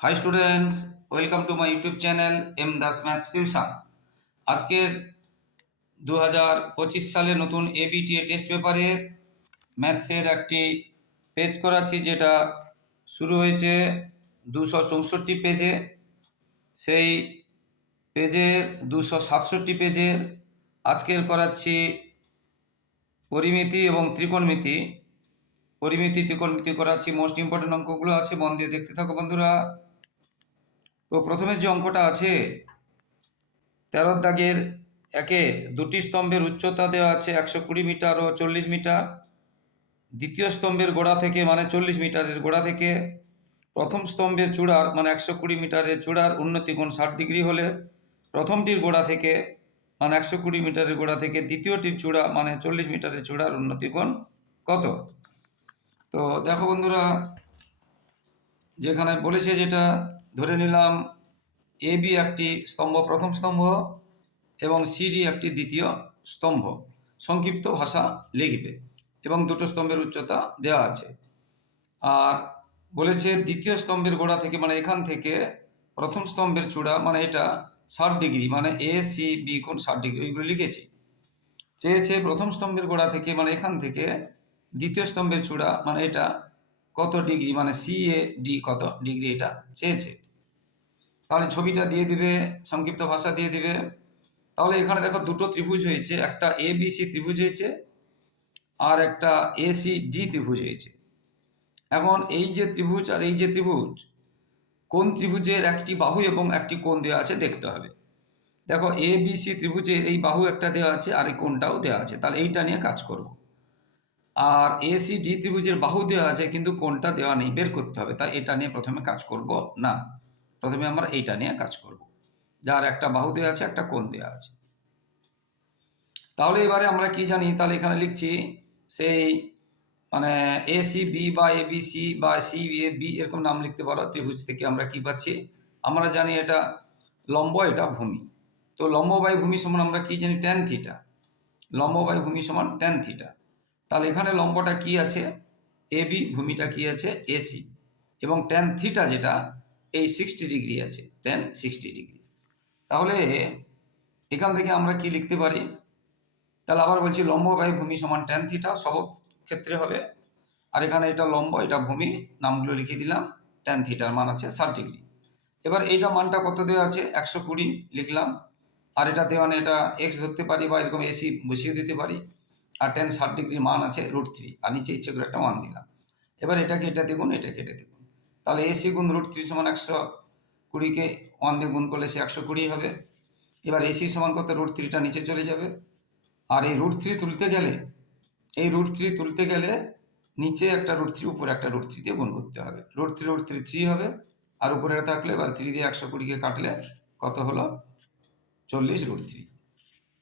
Hi students welcome to my YouTube channel M Das maths tuition আজকের দু হাজার পঁচিশ সালে নতুন এবিটিএ টেস্ট পেপারের ম্যাথসের একটি পেজ করাচ্ছি, যেটা শুরু হয়েছে দুশো চৌষট্টি পেজে সেই পেজের দুশো সাতষট্টি পেজের আজকের করাচ্ছি পরিমিতি এবং ত্রিকোণমিতি। পরিমিতি, ত্রিকোণমিতি করাচ্ছি মোস্ট ইম্পর্টেন্ট অঙ্কগুলো আছে, মন দিয়ে দেখতে থাকো বন্ধুরা। তো প্রথমে যে অঙ্কটা আছে, তেরো দাগের একের দুটি স্তম্ভের উচ্চতা দেওয়া আছে একশো কুড়ি মিটার ও চল্লিশ মিটার। দ্বিতীয় স্তম্ভের গোড়া থেকে মানে চল্লিশ মিটারের গোড়া থেকে প্রথম স্তম্ভের চূড়ার মানে একশো কুড়ি মিটারের চূড়ার উন্নতি কোণ ষাট ডিগ্রি হলে প্রথমটির গোড়া থেকে মানে একশো কুড়ি মিটারের গোড়া থেকে দ্বিতীয়টির চূড়া মানে চল্লিশ মিটারের চূড়ার উন্নতি কোণ কত? তো দেখো বন্ধুরা, যেখানে বলেছে যেটা ধরে নিলাম এ বি একটি স্তম্ভ, প্রথম স্তম্ভ, এবং সিডি একটি দ্বিতীয় স্তম্ভ। সংক্ষিপ্ত ভাষা লিখবে, এবং দুটো স্তম্ভের উচ্চতা দেওয়া আছে। আর বলেছে, দ্বিতীয় স্তম্ভের গোড়া থেকে মানে এখান থেকে, প্রথম স্তম্ভের চূড়া মানে এটা ষাট ডিগ্রি মানে এ সি বি কোন ষাট ডিগ্রি, ওইগুলো লিখেছি। চেয়েছে, প্রথম স্তম্ভের গোড়া থেকে মানে এখান থেকে, দ্বিতীয় স্তম্ভের চূড়া মানে এটা কত ডিগ্রি? মানে সি এ ডি কত ডিগ্রি এটা? চেয়েছে। তাহলে ছবিটা দিয়ে দিবে, সংক্ষিপ্ত ভাষা দিয়ে দিবে। তাহলে এখানে দেখো দুটো ত্রিভুজ হয়েছে, একটা এ বি সি ত্রিভুজ হয়েছে আর একটা এ সি ডি ত্রিভুজ হয়েছে। এখন এই যে ত্রিভুজ আর এই যে ত্রিভুজ, কোন ত্রিভুজের একটি বাহু এবং একটি কোণ দেওয়া আছে দেখতে হবে। দেখো এ বি সি ত্রিভুজের এই বাহু একটা দেওয়া আছে আর এই কোণটাও দেওয়া আছে। তাহলে এইটা নিয়ে কাজ করব। আর এসি ডি ত্রিভুজের বাহু দেওয়া আছে, কিন্তু কোনটা দেওয়া নেই, বের করতে হবে। তাই এটা নিয়ে প্রথমে কাজ করব না। প্রথমে আমরা এইটা নিয়ে কাজ করব। যার একটা বাহু দেওয়া আছে, একটা কোণ দেওয়া আছে। তাহলে এবারে আমরা কি জানি? তাহলে এখানে লিখছি সেই মানে এ সি বি বা এ বি সি বা সি এ বি এরকম নাম লিখতে পারো। ত্রিভুজ থেকে আমরা কি পাচ্ছি? আমরা জানি এটা লম্ব, এটা ভূমি। তো লম্ব বাই ভূমি সমান আমরা কি জানি? ট্যান থিটা লম্ব বাই ভূমি সমান ট্যান থিটা তাহলে এখানে লম্বটা কি আছে? এ বি ভূমিটা কি আছে? এসি এবং ট্যান থিটা যেটা, এই সিক্সটি ডিগ্রি আছে ট্যান সিক্সটি ডিগ্রি তাহলে এখান থেকে আমরা কি লিখতে পারি? তাহলে আবার বলছি লম্ব বাই ভূমি সমান ট্যান থিটা সব ক্ষেত্রে হবে। আর এখানে এটা লম্ব, এটা ভূমি, নামগুলো লিখে দিলাম ট্যান থিটার মান আছে ষাট ডিগ্রি এবার এইটা মানটা কত দেওয়া আছে? একশো কুড়ি লিখলাম। আর মানে এটা এক্স ধরতে পারি বা এরকম এসি বসিয়ে দিতে পারি। আর টেন ষাট ডিগ্রি মান আছে রুট থ্রি আর নিচে ইচ্ছে করে একটা মান দিলাম। এবার এটাকে এটা দেখুন, এটাকে এটা দেখুন। তাহলে এসি গুণ রুট থ্রি সমান একশো কুড়িকে ওয়ান দিয়ে গুণ করলে সে একশো কুড়ি হবে। এবার এসি সমান কত? রুট থ্রিটা নিচে চলে যাবে। আর এই রুট থ্রি তুলতে গেলে, এই রুট থ্রি তুলতে গেলে নিচে একটা রুট থ্রি উপরে একটা রুট থ্রি দিয়ে গুণ করতে হবে। Root three root three three হবে। আর উপরে থাকলে, এবার থ্রি দিয়ে একশো কুড়িকে কাটলে কত হলো? চল্লিশ রুট থ্রি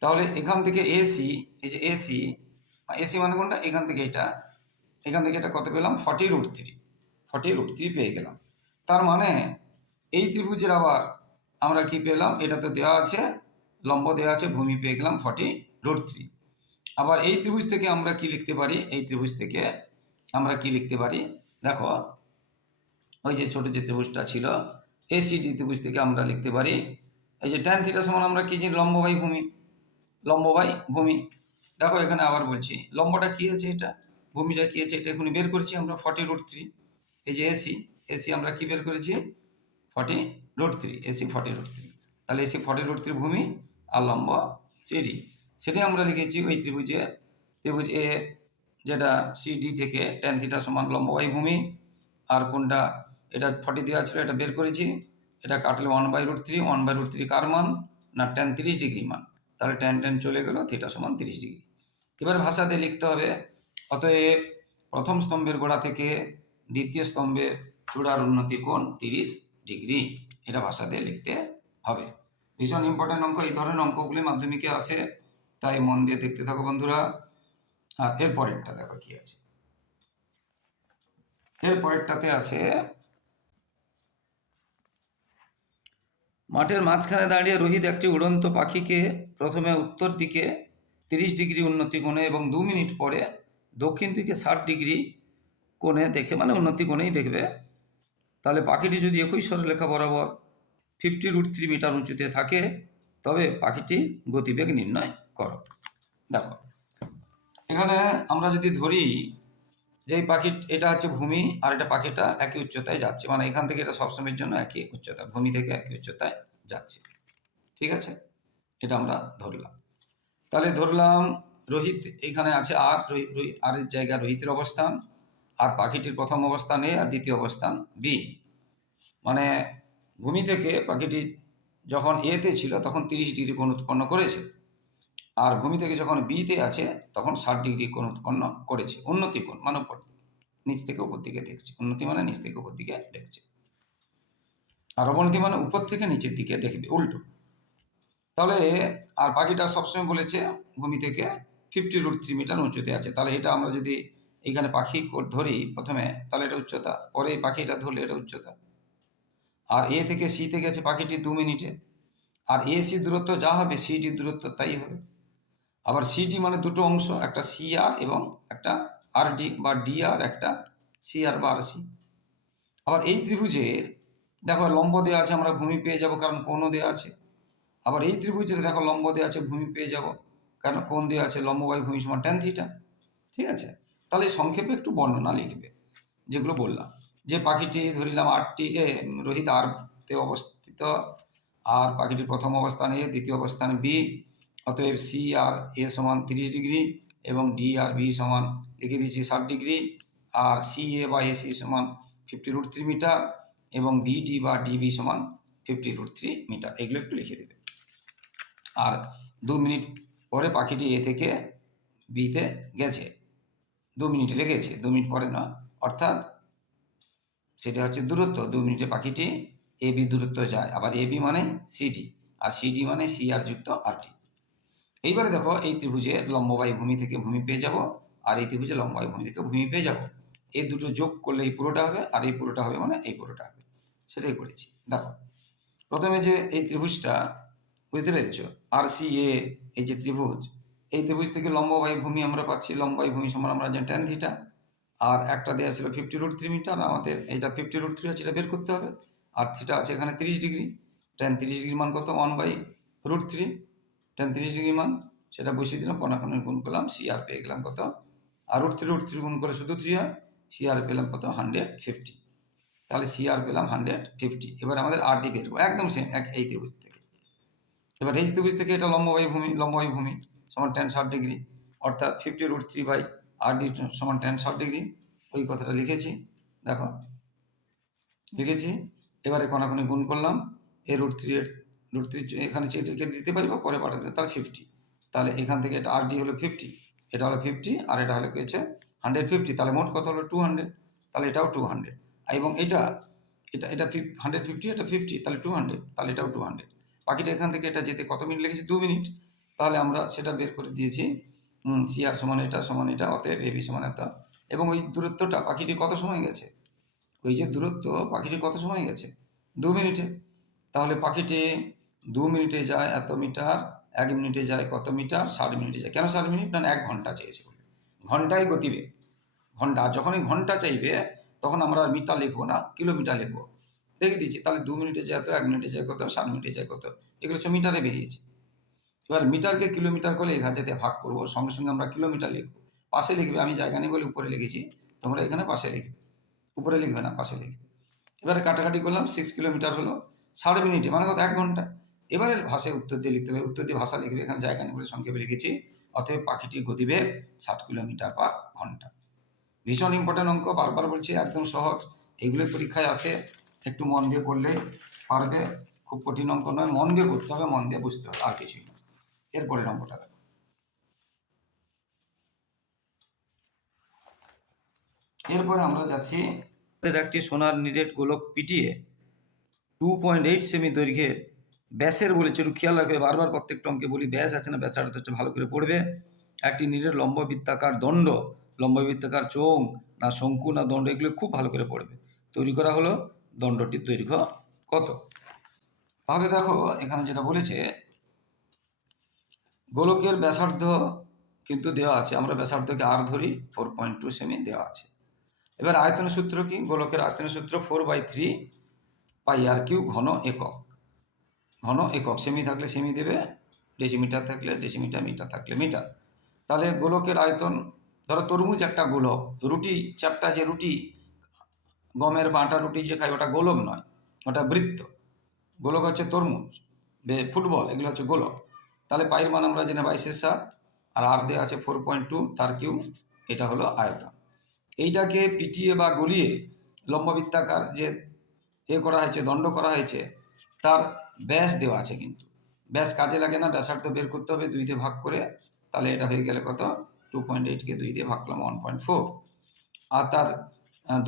তাহলে এখান থেকে এসি এই যে এসি এসি মানে কোনটা? এখান থেকে এটা। এখান থেকে এটা কত পেলাম? Forty root three forty root three পেয়ে গেলাম। তার মানে এই ত্রিভুজের আবার আমরা কি পেলাম? এটা তো দেওয়া আছে, লম্ব দেওয়া আছে, ভূমি পেয়ে গেলাম ফর্টি রুট থ্রি আবার এই ত্রিভুজ থেকে আমরা কি লিখতে পারি? এই ত্রিভুজ থেকে আমরা কি লিখতে পারি? দেখো, ওই যে ছোট যে ত্রিভুজটা ছিল এসিডি ত্রিভুজ থেকে আমরা লিখতে পারি, এই যে ট্যান থিটা সমান আমরা কি জানি? লম্ববাই ভূমি। লম্ববাই ভূমি। দেখো এখানে আবার বলছি, লম্বটা কী আছে এটা? ভূমিটা কী আছে এটা এখন বের করছি আমরা ফর্টি রুট থ্রি এই যে এসি এসি আমরা কি বের করেছি? Forty root three AC forty root three তাহলে এসি ফর্টি রুট থ্রি ভূমি আর লম্ব সিডি সেটাই আমরা লিখেছি ওই ত্রিভুজে ত্রিভুজ এ যেটা সিডি থেকে টেন থিটা সমান লম্ব লম্ববাই ভূমি। আর কোনটা? এটা ফর্টি দেওয়া ছিল, এটা বের করেছি। এটা কাটলে one by root three one by root three কার মান? না টেন তিরিশ ডিগ্রি মান। তাহলে টেন টেন চলে গেল থিটা সমান তিরিশ ডিগ্রি। এবার ভাষাতে লিখতে হবে। অতএব প্রথম স্তম্ভের গোড়া থেকে দ্বিতীয় স্তম্ভের চূড়ার উন্নতি কোণ তিরিশ ডিগ্রি। এটা ভাষাতে লিখতে হবে। ভীষণ ইম্পর্টেন্ট অঙ্ক, এই ধরনের অঙ্কগুলি মাধ্যমিকে আসে, তাই মন দিয়ে দেখতে থাকো বন্ধুরা। আর পরেরটা দেখো কি আছে। এর পরেরটাতে আছে, মাঠের মাঝখানে দাঁড়িয়ে রোহিত একটি উড়ন্ত পাখিকে প্রথমে উত্তর দিকে তিরিশ ডিগ্রি উন্নতি কোণে এবং দু মিনিট পরে দক্ষিণ দিকে ষাট ডিগ্রি কোণে দেখে মানে উন্নতি কোণেই দেখবে। তাহলে পাখিটি যদি একই সরলরেখা বরাবর ফিফটি রুট থ্রি মিটার উঁচুতে থাকে, তবে পাখিটির গতিবেগ নির্ণয় করো। দেখো, এখানে আমরা যদি ধরি যে এই পাখি, এটা হচ্ছে ভূমি আর এটা পাখিটা একই উচ্চতায় যাচ্ছে মানে এখান থেকে এটা সবসময়ের জন্য একই উচ্চতা, ভূমি থেকে একই উচ্চতায় যাচ্ছে। ঠিক আছে? এটা আমরা ধরলাম। তাহলে ধরলাম রোহিত এখানে আছে আর আর জায়গা রোহিতের অবস্থান, আর পাখিটির প্রথম অবস্থান এ আর দ্বিতীয় অবস্থান বি মানে ভূমি থেকে পাখিটি যখন এতে ছিল তখন তিরিশ ডিগ্রি কোণ উৎপন্ন করেছে। আর ভূমি থেকে যখন বিতে আছে তখন ষাট ডিগ্রি কোণ উৎপন্ন করেছে। উন্নতি কোণ মানে উপর নিচ থেকে উপর দিকে দেখছে। উন্নতি মানে নিচ থেকে উপর দিকে দেখছে। আর অবনতি মানে উপর থেকে নিচের দিকে দেখবে, উল্টো। তাহলে আর পাখিটা সবসময় বলেছে ভূমি থেকে ফিফটি রুট থ্রি মিটার উঁচুতে আছে। তাহলে এটা আমরা যদি এখানে পাখি ধরি প্রথমে, তাহলে এটা উচ্চতা। পরে পাখিটা ধরলে এটা উচ্চতা। আর এ থেকে সিতে গেছে পাখিটি দু মিনিটে। আর এ সি দূরত্ব যা হবে সিটি দূরত্ব তাই হবে। আবার সিটি মানে দুটো অংশ, একটা সিআর এবং একটা আর ডি বা ডিআর একটা সিআর বা আর সি আবার এই ত্রিভুজের, দেখো লম্ব দেওয়া আছে, আমরা ভূমি পেয়ে যাব কারণ কোণও দেওয়া আছে। আবার এই ত্রিভুজের দেখো লম্ব দেওয়া আছে ভূমি পেয়ে যাব। কেন? কোন দেওয়া আছে? লম্ব ভূমি সমান ট্যান থিটা ঠিক আছে? তাহলে সংক্ষেপে একটু বর্ণনা লিখবে, যেগুলো বললাম। যে পাখিটি ধরিলাম আটটি, এ, রোহিত আরতে অবস্থিত। আর পাখিটির প্রথম অবস্থানে এ, দ্বিতীয় অবস্থানে বি। অতএব সি আর এ সমান তিরিশ ডিগ্রি এবং ডি আর বি সমান লিখে দিয়েছি ষাট ডিগ্রি। আর সি এ বা এ সি সমান ফিফটি রুট থ্রি মিটার এবং বিডি বা ডিবি সমান ফিফটি রুট থ্রি মিটার এগুলো একটু লিখে দেবে। আর দু মিনিট পরে পাখিটি এ থেকে বিতে গেছে। দু মিনিট লেগেছে দু মিনিট পরে না অর্থাৎ সেটা হচ্ছে দূরত্ব। দু মিনিটে পাখিটি এ বি দূরত্ব যায়, আবার এ বি মানে সিডি আর সিডি মানে সি আর যুক্ত আরটি এইবারে দেখো এই ত্রিভুজে লম্ববায়ু ভূমি থেকে ভূমি পেয়ে যাব, আর এই ত্রিভুজে লম্ববায়ু ভূমি থেকে ভূমি পেয়ে যাব। এই দুটো যোগ করলে এই পুরোটা হবে, আর এই পুরোটা হবে মানে এই পুরোটা হবে। সেটাই করেছি। দেখো, প্রথমে যে এই ত্রিভুজটা বুঝতে পেরেছ? আর সি এ এই যে ত্রিভুজ, এই ত্রিভুজ থেকে লম্ববায়ু ভূমি আমরা পাচ্ছি লম্বায়ু ভূমি সমান আমরা জানি টেন থিটা আর একটা দেওয়া ছিল ফিফটি রুট থ্রি মিটার আমাদের এইটা ফিফটি রুট থ্রি আছে এটা বের করতে হবে, আর থিটা আছে এখানে তিরিশ ডিগ্রি টেন তিরিশ ডিগ্রি মান কত? One by root three tan তিরিশ ডিগ্রি মান, সেটা বসিয়ে দিলাম পনাকনের গুণ করলাম সি আর পেয়ে গেলাম কত? আর রুট থ্রি রুট থ্রি গুণ করে শুধু থ্রি হয় সিআর পেলাম কত? হান্ড্রেড ফিফটি তাহলে সি আর পেলাম হান্ড্রেড ফিফটি এবার আমাদের আর ডি বের করব, একদম সেম এক এই ত্রিভুজ থেকে। এবার এই ত্রিভুজ থেকে এটা লম্ববায়ু ভূমি লম্ববায়ু ভূমি সমান টেন ষাট ডিগ্রি অর্থাৎ fifty root three by R D সমান টেন ষাট ডিগ্রি ওই কথাটা লিখেছি, দেখো, লিখেছি, এবারে কোনাকুনি গুণ করলাম, এ রুট থ্রি রুট থ্রি এখানে চেটে দিতে পারি বা পরে পাঠাতে, তাহলে ফিফটি তাহলে এখান থেকে এটা আর ডি হলো ফিফটি এটা হলো ফিফটি আর এটা হলো হচ্ছে হান্ড্রেড ফিফটি তাহলে মোট কত হলো টু হান্ড্রেড তাহলে এটাও টু হান্ড্রেড এবং এটা এটা এটা হান্ড্রেড ফিফটি এটা ফিফটি তাহলে টু হান্ড্রেড তাহলে এটাও টু হান্ড্রেড বাকিটা এখান থেকে এটা যেতে কত মিনিট লেগেছে? দু মিনিট। তাহলে আমরা সেটা বের করে দিয়েছি। সিআর সমান এটা সমান এটা, অতএব এবি সমান এটা এবং ওই দূরত্বটা, পাখিটি কত সময় গেছে? ওই যে দূরত্ব, পাখিটি কত সময় গেছে? দু মিনিটে। তাহলে পাখিটি দু মিনিটে যায় এত মিটার, এক মিনিটে যায় কত মিটার? ষাট মিনিটে যায়। কেন ষাট মিনিট? না এক ঘণ্টা চেয়েছে বলে। ঘন্টায় গতিবে ঘণ্টা, আর যখনই ঘণ্টা চাইবে, তখন আমরা আর মিটার লিখব না, কিলোমিটার লিখব। দেখে দিচ্ছি, তাহলে দু মিনিটে যায় এক মিনিটে যায় কত ষাট মিনিটে যায় কত? এগুলো সব মিটারে বেরিয়েছে। এবার মিটারকে কিলোমিটার করে এক হাজাতে ভাগ করব, সঙ্গে সঙ্গে আমরা কিলোমিটার লিখব। পাশে লিখবে, আমি জায়গা নেই বলে উপরে লিখেছি, তোমরা এখানে পাশে লিখবে। উপরে লিখবে না, পাশে লিখবে। এবারে কাটাকাটি করলাম সিক্স কিলোমিটার হলো ষাট মিনিটে মানে কত, এক ঘণ্টা। এবারে ভাষায় উত্তর দিয়ে লিখতে হবে, উত্তর দিয়ে ভাষা লিখবে, এখানে জায়গা নেই বলে সংক্ষেপে লিখেছি, অতএব পাখিটির গতিবেগ ষাট কিলোমিটার পার ঘণ্টা। ভীষণ ইম্পর্টেন্ট অঙ্ক, বারবার বলছি, একদম সহজ। এগুলোই পরীক্ষায় আসে। একটু মন দিয়ে করলেই পারবে। খুব কঠিন অঙ্ক নয়, মন দিয়ে করতে হবে, মন দিয়ে বুঝতে হবে, আর কিছুই না। এরপরে অঙ্কটা দেখো। এরপরে আমরা যাচ্ছি একটি সোনার নিরেট গোলক পিটিয়ে টু পয়েন্ট এইট সেমি দৈর্ঘ্যের ব্যাসের বলেছে একটু খেয়াল রাখবে, বারবার প্রত্যেকটা অঙ্কে বলি ব্যাস আছে না ব্যাসার্ধ হচ্ছে, ভালো করে পড়বে। একটি নিরেট লম্ব বৃত্তাকার দণ্ড লম্ব বৃত্তাকার চোং না শঙ্কু, না দণ্ড, এগুলো খুব ভালো করে পড়বে। তৈরি করা হলো দণ্ডটির দৈর্ঘ্য কত? তাহলে দেখো, এখানে যেটা বলেছে, গোলকের ব্যাসার্ধ কিন্তু দেওয়া আছে। আমরা ব্যাসার্ধকে আর ধরি ফোর পয়েন্ট টু সেমি দেওয়া আছে। এবার আয়তন সূত্র কি? গোলকের আয়তন সূত্র four by three pi R cube ঘন একক। ঘন একক সেমি থাকলে সেমি দেবে ডেসিমিটার থাকলে ডেসিমিটার মিটার থাকলে মিটার তাহলে গোলকের আয়তন, ধরো তরমুজ একটা গোলক, রুটি চ্যাপটা যে রুটি গমের বাটা রুটি যে খাই ওটা গোলক নয়, ওটা বৃত্ত। গোলক হচ্ছে তরমুজ, বে- ফুটবল, এগুলো হচ্ছে গোলক। তাহলে পায়ের মান আমরা জেনে বাইশের সাত, আর আর দেওয়া আছে ফোর পয়েন্ট টু তার কিউ, এটা হলো আয়তন। এইটাকে পিটিয়ে বা গলিয়ে লম্ববৃত্তাকার যে এ করা হয়েছে, দণ্ড করা হয়েছে, তার ব্যাস দেওয়া আছে কিন্তু। ব্যাস কাজে লাগে না, ব্যাসার্ধ বের করতে হবে, দুই দিয়ে ভাগ করে, তাহলে এটা হয়ে গেলে কত? টু পয়েন্ট এইটকে দুই দিয়ে ভাগ করলাম ওয়ান পয়েন্ট ফোর আর তার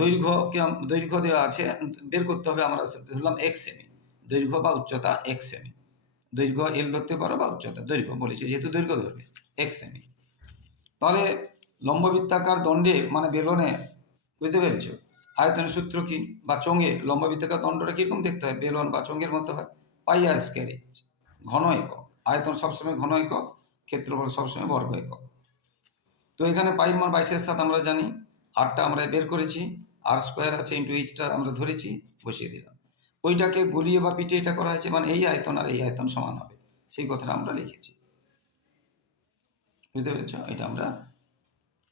দৈর্ঘ্যকে দৈর্ঘ্য দেওয়া আছে, বের করতে হবে আমরা ধরলাম এক সেমি দৈর্ঘ্য বা উচ্চতা এক সেমি দৈর্ঘ্য এল ধরতে পারো বা উচ্চতা, দৈর্ঘ্য বলেছে যেহেতু দৈর্ঘ্য ধরবে, এক সেমি তাহলে লম্ববৃত্তাকার দণ্ডে মানে বেলনে বুঝতে পেরেছ আয়তনের সূত্র কি বা চোঙে লম্ববৃত্তাকার দণ্ডটা কীরকম দেখতে হয়, বেলন বা চোঙের মতো হয়, পাই আর ঘন একক, আয়তন সবসময় ঘন একক, ক্ষেত্রফল সবসময় বর্গ একক, তো এখানে পাইর মান বাইশের সাথে আমরা জানি আটটা আমরা বের করেছি আর স্কোয়ার আছে ইন্টু এইচটা আমরা ধরেছি বসিয়ে দিলাম। ওইটাকে গলিয়ে বা পিটিয়ে এটা করা হয়েছে মানে এই আয়তন আর এই আয়তন সমান হবে সেই কথাটা আমরা লিখেছি। বুঝতে পেরেছ? এটা আমরা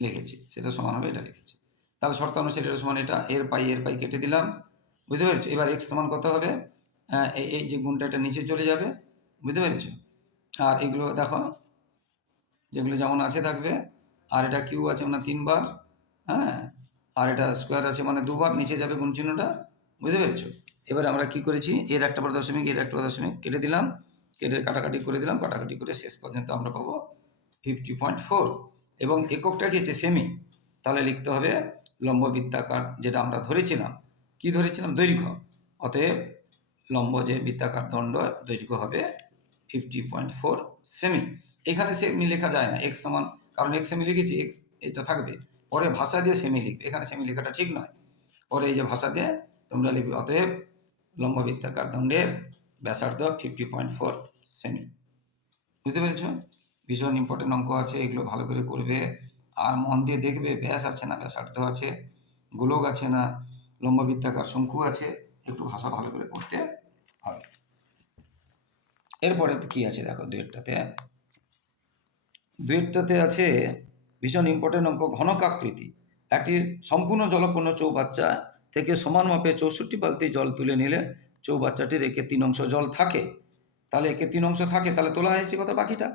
লিখেছি সেটা সমান হবে এটা লিখেছি। তাহলে শর্ত অনুসারে এটা সমান এটা এর পাই এর পাই কেটে দিলাম। বুঝতে পেরেছ? এবার এক্স সমান কত হবে? আহ, এই যে গুণটা এটা নিচে চলে যাবে বুঝতে পেরেছ? আর এগুলো দেখো যেগুলো যেমন আছে থাকবে আর এটা কিউ আছে মানে তিনবার হ্যাঁ? আর এটা স্কোয়ার আছে মানে দুবার নিচে যাবে গুণ চিহ্নটা, বুঝতে পেরেছ? এবার আমরা কি করেছি? এর একটা পর দশমিক, এর একটা পর দশমিক কেটে দিলাম। কেটে কাটাকাটি করে দিলাম, কাটাকাটি করে শেষ পর্যন্ত আমরা পাবো ফিফটি পয়েন্ট ফোর এবং এককটা কি হচ্ছে সেমি তাহলে লিখতে হবে লম্ব বৃত্তাকার যেটা আমরা ধরেছিলাম। কি ধরেছিলাম? দৈর্ঘ্য। অতএব লম্ব যে বৃত্তাকার দণ্ড, দৈর্ঘ্য হবে ফিফটি পয়েন্ট ফোর সেমি এখানে সেমি লেখা যায় না এক্স সমান, কারণ এক্স সেমি লিখেছি এক্স এটা থাকবে। পরে ভাষা দিয়ে সেমি লিখবে। এখানে সেমি লেখাটা ঠিক নয়। পরে এই যে ভাষা দিয়ে তোমরা লিখবে, অতএব লম্ব বৃত্তাকার দণ্ডের ব্যাসার্ধ ফিফটি পয়েন্ট ফোর সেমি বুঝতে পেরেছ? ভীষণ ইম্পর্টেন্ট অঙ্ক আছে, এগুলো ভালো করে করবে। আর মন দিয়ে দেখবে, ব্যাস আছে না, ব্যাসার্ধ আছে, গোলক আছে না, লম্ব বৃত্তাকার শঙ্কু আছে, একটু ভাষা ভালো করে পড়তে হবে। এরপরে কি আছে দেখো, দুয়েরটাতে? দুয়েরটাতে আছে ভীষণ ইম্পর্টেন্ট অঙ্ক, ঘনকাকৃতি। একটি সম্পূর্ণ জলপূর্ণ চৌবাচ্চা থেকে সমান মাপে চৌষট্টি বালতি জল তুলে নিলে চৌবাচ্চাটির একে তিন অংশ জল থাকে। তাহলে একে তিন অংশ থাকে, তাহলে তোলা হয়েছে কত বাকিটা?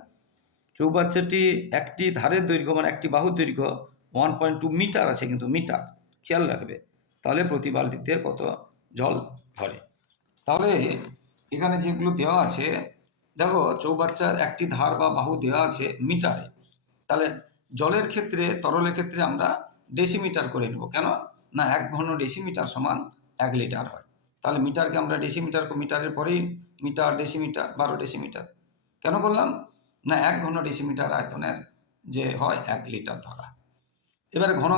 চৌবাচ্চাটি একটি ধারের দৈর্ঘ্য মানে একটি বাহুর দৈর্ঘ্য ওয়ান পয়েন্ট টু মিটার আছে কিন্তু মিটার, খেয়াল রাখবে। তাহলে প্রতি বালতিতে কত জল ধরে। তাহলে এখানে যেগুলো দেওয়া আছে, দেখো চৌবাচ্চার একটি ধার বা বাহু দেওয়া আছে মিটারে। তাহলে জলের ক্ষেত্রে, তরলের ক্ষেত্রে আমরা ডেসিমিটার করে নেব। কেন? না, এক ঘন ডেসিমিটার সমান এক লিটার হয়। তাহলে মিটারকে আমরা ডেসিমিটার মিটারের পরেই মিটার ডেসিমিটার বারো ডেসিমিটার কেন করলাম? না, এক ঘন ডেসিমিটার আয়তনের যে হয় এক লিটার ধরা। এবারে ঘন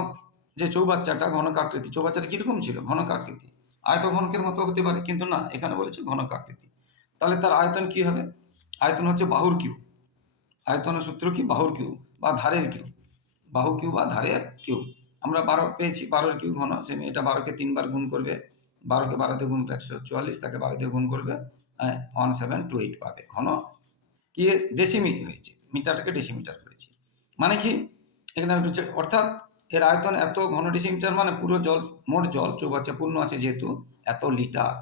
যে চৌবাচ্চাটা ঘনক আকৃতি চৌবাচ্চাটা কীরকম ছিল? ঘনক আকৃতি আয়তঘনকের মতো হতে পারে, কিন্তু না, এখানে বলেছে ঘনক আকৃতি তাহলে তার আয়তন কি হবে? আয়তন হচ্ছে বাহুর কিউ আয়তনের সূত্র কি? বাহুর কিউ বা ধারের কিউ, বাহু কিউ বা ধারের কিউ। আমরা বারো পেয়েছি, বারোর কিউ ঘন সেমি এটা বারোকে তিনবার গুণ করবে। বারোকে বারোতে গুণ করলে একশো চুয়াল্লিশ, তাকে বারোতে গুণ করবে ওয়ান সেভেন টু এইট পাবে। ঘন কি ডেসিমি হয়েছে, মিটারটাকে ডেসিমিটার করেছি। মানে কি? এখানে একটু অর্থাৎ এর আয়তন এত ঘন ডেসিমিটার মানে পুরো জল, মোট জল চৌবাচ্চা পূর্ণ আছে যেহেতু এত লিটার।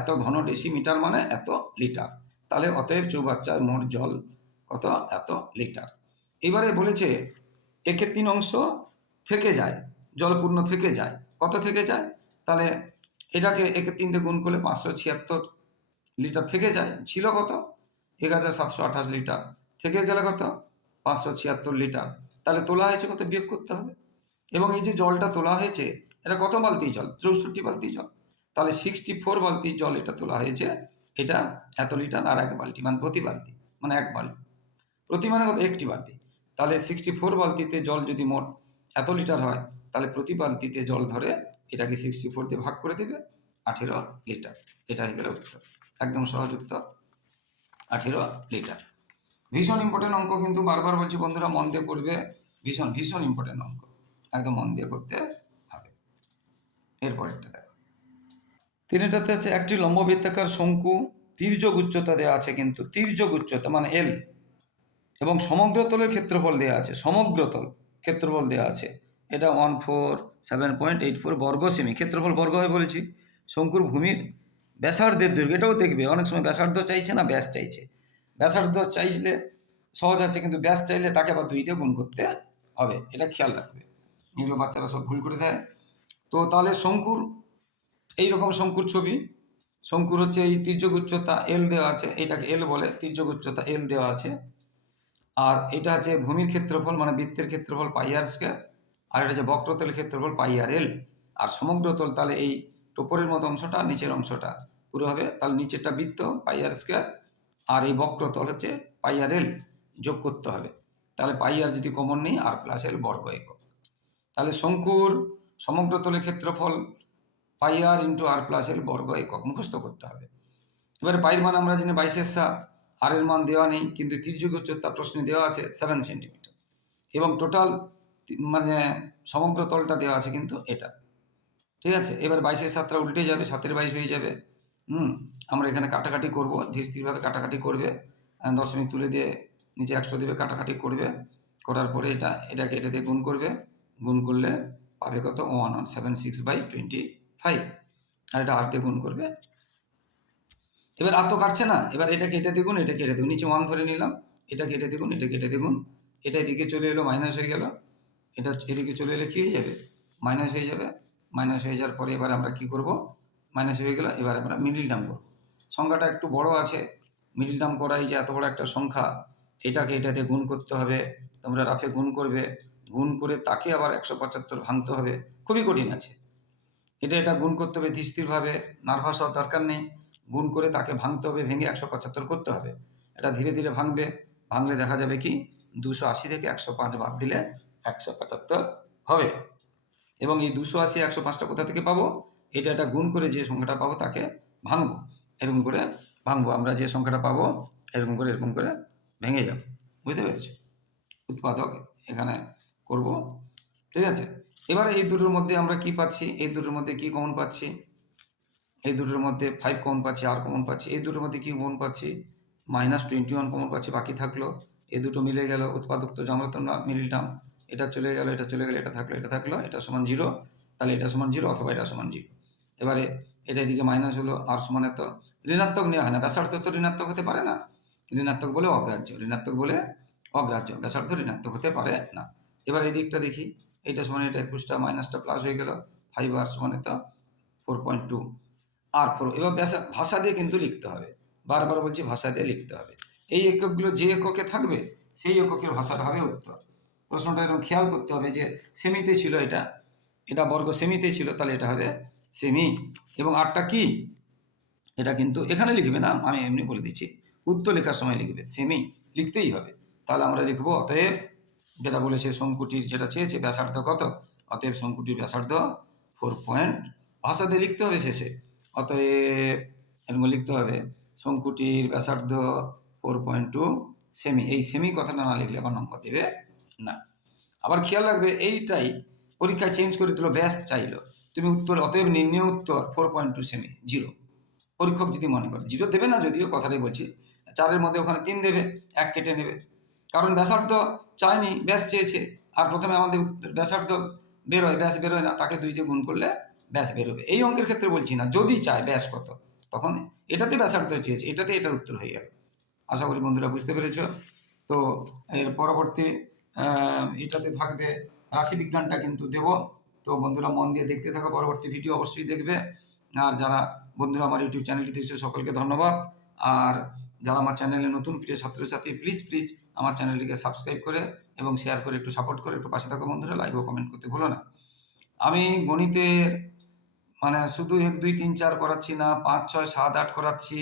এত ঘন ডেসিমিটার মানে এত লিটার। তাহলে অতএব চৌবাচ্চার মোট জল কত? এত লিটার। এবারে বলেছে, একে তিন অংশ থেকে যায় জল পূর্ণ থেকে যায়। কত থেকে যায়? তাহলে এটাকে একে তিন দিয়ে গুণ করলে পাঁচশো ছিয়াত্তর লিটার থেকে যায়। ছিল কত? এক হাজার সাতশো আঠাশ লিটার। থেকে গেলে কত? পাঁচশো ছিয়াত্তর লিটার। তাহলে তোলা হয়েছে কত? বিয়োগ করতে হবে। এবং এই যে জলটা তোলা হয়েছে, এটা কত বালতি জল? চৌষট্টি বালতি জল। তাহলে সিক্সটি ফোর বালতি জল এটা তোলা হয়েছে। এটা এত লিটার আর এক বালতি মানে প্রতি বালতি মানে এক বালতি। প্রতি মানে কত? একটি বালতি। তাহলে সিক্সটি ফোর বালতিতে জল যদি মোট এত লিটার হয়, তাহলে প্রতি বালতিতে জল ধরে এটাকে সিক্সটি ফোর দিয়ে ভাগ করে দেবে, আঠেরো লিটার। এটা হয়ে গেল উত্তর। একদম সহজ উত্তর। আঠেরো লিটার। ভীষণ ইম্পর্টেন্ট অঙ্ক কিন্তু বারবার বলছি বন্ধুরা, মন দিয়ে করবে। ভীষণ ভীষণ ইম্পর্টেন্ট অঙ্ক। একদম মন দিয়ে করতে হবে। এরপরেরটা দেখো। তিনটাতে আছে একটি লম্ববৃত্তাকার শঙ্কু, তির্যক উচ্চতা দেওয়া আছে কিন্তু, তির্যক উচ্চতা মানে এল এবং সমগ্রতলের ক্ষেত্রফল দেওয়া আছে সমগ্রতল ক্ষেত্রফল দেওয়া আছে। এটা one four seven point eight four বর্গ সেমি ক্ষেত্রফল বর্গ হয়ে বলেছি। শঙ্কুর ভূমির ব্যাসার্ধের দৈর্ঘ্য, এটাও দেখবে, অনেক সময় ব্যাসার্ধ চাইছে না, ব্যাস চাইছে। ব্যাসার্ধ চাইলে সহজ আছে, কিন্তু ব্যাস চাইলে তাকে আবার দুই দিয়ে গুণ করতে হবে, এটা খেয়াল রাখবে। এগুলো বাচ্চারা সব ভুল করে দেয়। তো তাহলে শঙ্কুর, এইরকম শঙ্কুর ছবি, শঙ্কুর হচ্ছে এই তির্যক উচ্চতা এল দেওয়া আছে, এটাকে এল বলে তির্যক উচ্চতা এল দেওয়া আছে। আর এটা হচ্ছে ভূমির ক্ষেত্রফল মানে বৃত্তের ক্ষেত্রফল পাই আর স্কোয়ার আর এটা হচ্ছে বক্রতলের ক্ষেত্রফল পাই আর এল আর সমগ্র তল তাহলে এই টোপরের মতো অংশটা, নিচের অংশটা পুরো হবে, তাহলে নিচেরটা বৃত্ত পাই আর স্কোয়ার আর এই বক্রতল হচ্ছে পাই আর এল যোগ করতে হবে। তাহলে পাই আর যদি কমন নেই আর প্লাস এল বর্গ একক। তাহলে শঙ্কুর সমগ্র তলের ক্ষেত্রফল পাই আর ইন্টু আর প্লাস এল বর্গ একক মুখস্থ করতে হবে। এবারে পাইয়ের মান আমরা জানি বাইশের সাত আর এর মান দেওয়া নেই, কিন্তু তির্যক উচ্চতা প্রশ্নে দেওয়া আছে সেভেন সেন্টিমিটার এবং টোটাল মানে সমগ্র তলটা দেওয়া আছে কিন্তু এটা। ঠিক আছে? এবার বাইশের সাতটা উল্টে যাবে, সাতের বাইশ হয়ে যাবে। হুম, আমরা এখানে কাটাকাটি করব, ধীর স্থিরভাবে কাটাকাটি করবে। দশমিক তুলে দিয়ে নিচে একশো দেবে, কাটাকাটি করবে। করার পরে এটা, এটাকে এটা দিয়ে গুণ করবে। গুণ করলে পাবে কত? One one seven six by twenty five আর এটা আর দিয়ে গুণ করবে এবার আর তো কাটছে না, এবার এটা কেটে দেখুন, এটা কেটে দেখুন, নিচে ওয়ান ধরে নিলাম, এটা কেটে দেখুন, এটা কেটে দেখুন, এটা এদিকে চলে এলো মাইনাস হয়ে গেল, এটা এদিকে চলে এলে কী হয়ে যাবে? মাইনাস হয়ে যাবে মাইনাস হয়ে যাওয়ার পরে এবার আমরা কি করব? মাইনাস হয়ে গেল, এবার আমরা মিডিল টার্ম করব। সংখ্যাটা একটু বড় আছে মিডিল টার্ম করাই যে এত বড় একটা সংখ্যা, এটাকে এটাতে গুণ করতে হবে, তোমরা রাফে গুণ করবে, গুণ করে তাকে আবার একশো পঁচাত্তর ভাঙতে হবে, খুবই কঠিন আছে। এটা এটা গুণ করতে হবে ধীরস্থিরভাবে নার্ভাস হওয়ার দরকার নেই গুণ করে তাকে ভাঙতে হবে, ভেঙে একশো পঁচাত্তর করতে হবে। এটা ধীরে ধীরে ভাঙবে। ভাঙলে দেখা যাবে কি? দুশো আশি থেকে একশো পাঁচ বাদ দিলে একশো পঁচাত্তর হবে। এবং এই দুশো আশি, একশো পাঁচটা কোথা থেকে পাবো? এটা এটা গুণ করে যে সংখ্যাটা পাবো তাকে ভাঙবো। এরকম করে ভাঙবো। আমরা যে সংখ্যাটা পাবো, এরকম করে এরকম করে ভেঙে যাব। বুঝতে পেরেছি? উৎপাদক এখানে করব। ঠিক আছে? এবার এই দুটোর মধ্যে আমরা কি পাচ্ছি? এই দুটোর মধ্যে কি কমন পাচ্ছি? এই দুটোর মধ্যে ফাইভ কমন পাচ্ছি আর কমন পাচ্ছি, এই দুটোর মধ্যে কি কমন পাচ্ছি মাইনাস টোয়েন্টি ওয়ান কমন পাচ্ছি, বাকি থাকল, এই দুটো মিলে গেল উৎপাদক তো তো না মিলটাম এটা চলে গেল, এটা চলে গেল, এটা থাকল এটা থাকল, এটা সমান জিরো তাহলে এটা সমান জিরো অথবা এটা সমান জিরো এবারে এটা এদিকে মাইনাস হলো আর সমান এত, ঋণাত্মক নেওয়া হয় না, ব্যাসার্ধ তো ঋণাত্মক হতে পারে না। ঋণাত্মক বলে অগ্রাহ্য, ঋণাত্মক বলে অগ্রাহ্য, ব্যাসার্ধ ঋণাত্মক হতে পারে না। এবার এই দিকটা দেখি, এইটা সমান এটা একুশটা মাইনাসটা প্লাস হয়ে গেল ফাইভ আর সমান তো ফোর পয়েন্ট টু আর ফোর এবার ব্যাসা, ভাষা দিয়ে কিন্তু লিখতে হবে। বারবার বলছি, ভাষা দিয়ে লিখতে হবে। এই এককগুলো যে এককে থাকবে, সেই এককের ভাষাটা হবে উত্তর। প্রশ্নটা এরকম খেয়াল করতে হবে যে, সেমিতে ছিল এটা। এটা বর্গ সেমিতে ছিল, তাহলে এটা হবে সেমি। এবং আটটা কি? এটা কিন্তু এখানে লিখবে না, আমি এমনি বলে দিচ্ছি। উত্তর লেখার সময় লিখবে, সেমি লিখতেই হবে। তাহলে আমরা লিখব, অতএব যেটা বলেছে শঙ্কুটির যেটা চেয়েছে, ব্যাসার্ধ কত? অতএব শঙ্কুটির ব্যাসার্ধ ফোর পয়েন্ট ভাষাতে লিখতে হবে শেষে। অতএব এরকম লিখতে হবে শঙ্কুটির ব্যাসার্ধ ফোর পয়েন্ট টু সেমি এই সেমি কথাটা না লিখলে আবার নম্বর দেবে না। আবার খেয়াল রাখবে, এইটাই পরীক্ষায় চেঞ্জ করে দিল, ব্যাস চাইলো। তুমি উত্তর, অতএব নির্ণয় উত্তর ফোর পয়েন্ট টু সেমি জিরো পরীক্ষক যদি মনে করে জিরো দেবে না যদিও কথাটাই বলছি, চারের মধ্যে ওখানে তিন দেবে, এক কেটে নেবে। কারণ ব্যাসার্ধ চায়নি, ব্যাস চেয়েছে, আর প্রথমে আমাদের ব্যাসার্ধ বেরোয়, ব্যাস বেরোয় না, তাকে দুই দিয়ে গুণ করলে ব্যাস বেরোবে এই অঙ্কের ক্ষেত্রে বলছি না, যদি চায়, ব্যাস কত? তখন এটাতে ব্যাসার্ধ চেয়েছে, এটাতে এটার উত্তর হয়ে যাবে আশা করি বন্ধুরা বুঝতে পেরেছ? তো এর পরবর্তী এটাতে থাকবে রাশিবিজ্ঞানটা কিন্তু দেব। তো বন্ধুরা মন দিয়ে দেখতে থাকো, পরবর্তী ভিডিও অবশ্যই দেখবে। আর যারা বন্ধুরা আমার ইউটিউব চ্যানেলটি দেখছে, সকলকে ধন্যবাদ। আর যারা আমার চ্যানেলে নতুন, প্রিয় ছাত্রছাত্রী প্লিজ প্লিজ আমার চ্যানেলটিকে সাবস্ক্রাইব করে এবং শেয়ার করে একটু সাপোর্ট করে একটু পাশে থাকো বন্ধুরা লাইভ ও কমেন্ট করতে ভুলো না। আমি গণিতের মানে শুধু এক দুই তিন চার করাচ্ছি না পাঁচ ছয় সাত আট করাচ্ছি।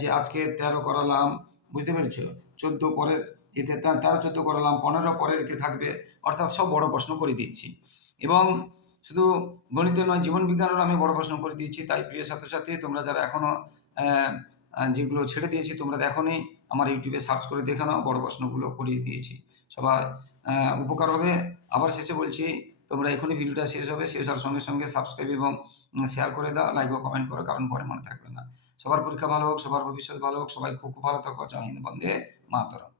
যে আজকে তেরো করালাম বুঝতে পেরেছ? চোদ্দ পরের এতে তেরো চোদ্দ করালাম পনেরো পরের এতে থাকবে অর্থাৎ সব বড় প্রশ্ন করে দিচ্ছি। এবং শুধু গণিত নয় জীবন বিজ্ঞানেরও আমি বড় প্রশ্ন করে দিচ্ছি। তাই প্রিয় ছাত্রছাত্রী তোমরা যারা এখনও যেগুলো ছেড়ে দিয়েছি তোমরা দেখোনি আমার ইউটিউবে সার্চ করে দেখে নাও বড় প্রশ্নগুলো করিয়ে দিয়েছি। আহ, উপকার হবে। আবার শেষে বলছি তোমরা এখনই ভিডিওটা শেষ হবে, শেষ হওয়ার সঙ্গে সঙ্গে সাবস্ক্রাইব এবং শেয়ার করে দাও লাইক ও কমেন্ট করো, কারণ পরে মনে থাকবে না। সবার পরীক্ষা ভালো হোক, সবার ভবিষ্যৎ ভালো হোক, সবাই খুব ভালো থাকো। জয় হিন্দ, বন্দে মাতরম।